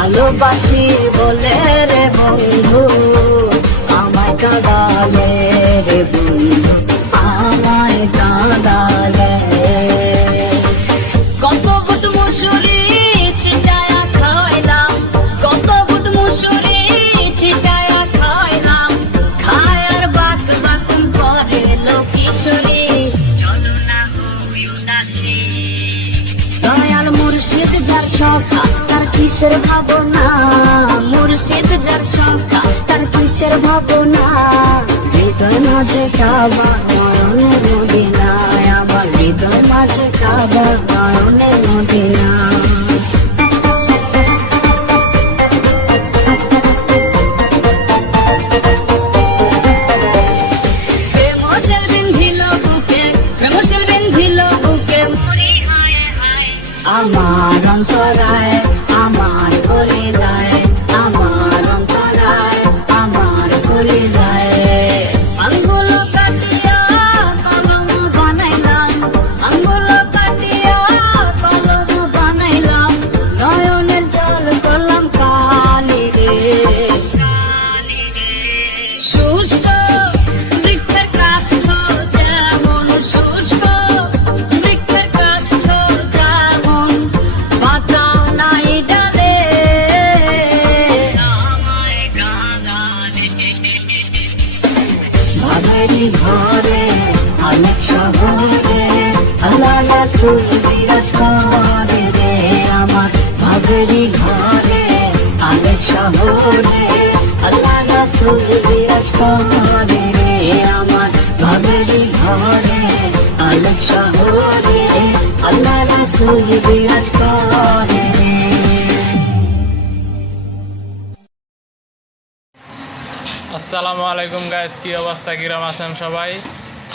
ভালোবাসি বলে রে বন্ধু আমায় কাঁদালে রে বন্ধু আমায় কাঁদালে। কত বুট মুসুরি ছিটায়া খাইলাম, কত বুট মুসুরি ছিটায়া খাইলাম, খায়ার বাক বাকুম করে লোকিশোরী চলো না হই উদাসী। দয়াল মুর্শিদ যার সখা তার কিসের ভাবনা, মুর্শিদ যার সখা তার কিসের ভাবনা। হৃদয় মাঝে কাবা নয়নের মদিনা, আমার হৃদয় মাঝে কাবা নয়নের মদিনা। প্রেমশীল বিন্ধিল বুকে, প্রেমশীল বিন্ধিল বুকে মরি হায় হায়। আমার অন্তরায় আমার গলে যায়, আমার অন্তরায় আমার গলে যায়। আঙ্গুল কাটিয়া কলম বানাইলাম, আঙ্গুল কাটিয়া কলম বানাইলাম, নয়নের জল করলাম কালি রে। শুষ্ক বৃক্ষের কাষ্ঠ যেমন, শুষ্ক বৃক্ষের কাষ্ঠ যেমন, পাতা নাই ডালে আমায় কাঁদালে। ভাবেরি ঘরে অনেক শহরে আল্লাহ রাসূল বিরাজ করে রে আমার। ভাবেরি ঘরে অনেক শহরে আল্লাহ রাসূল বিরাজ করে রে আমার। ভাবেরি ঘরে অনেক শহরে আল্লাহ রাসূল বিরাজ করে রে। আসসালামু আলাইকুম গাইস, কি অবস্থা, কিরম আছেন সবাই?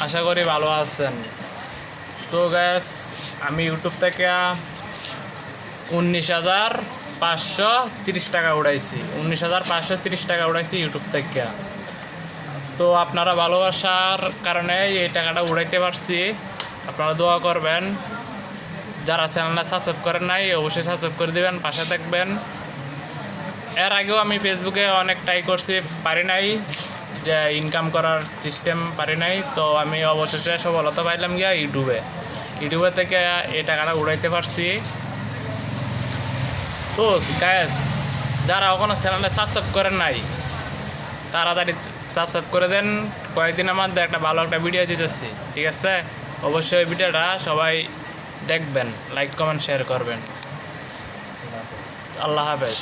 আশা করি ভালো আছেন। তো গাইস আমি ইউটিউব থেকে 19,530 টাকা উড়াইছি, 19,530 টাকা উড়াইছি ইউটিউব থেকে। তো আপনারা ভালোবাসার কারণে এই টাকাটা উড়াইতে পারছি। আপনারা দোয়া করবেন। যারা চ্যানেলটা সাবস্ক্রাইব করেন নাই অবশ্যই সাবস্ক্রাইব করে দেবেন, পাশে থাকবেন। এর আগেও আমি ফেসবুকে অনেক ট্রাই করছি, পারি নাই, যে ইনকাম করার সিস্টেম পারি নাই। তো আমি অবশেষে সফলতা পাইলাম গিয়া ইউটিউবে থেকে এই টাকাটা উড়াইতে পারছি। তো গাইস যারা এখনও চ্যানেলে সাবস্ক্রাইব করেন নাই তাড়াতাড়ি সাবস্ক্রাইব করে দেন। কয়েকদিনের মধ্যে একটা ভালো একটা ভিডিও দিতেছি, ঠিক আছে? অবশ্যই ভিডিওটা সবাই দেখবেন, লাইক কমেন্ট শেয়ার করবেন। আল্লাহ হাফেজ।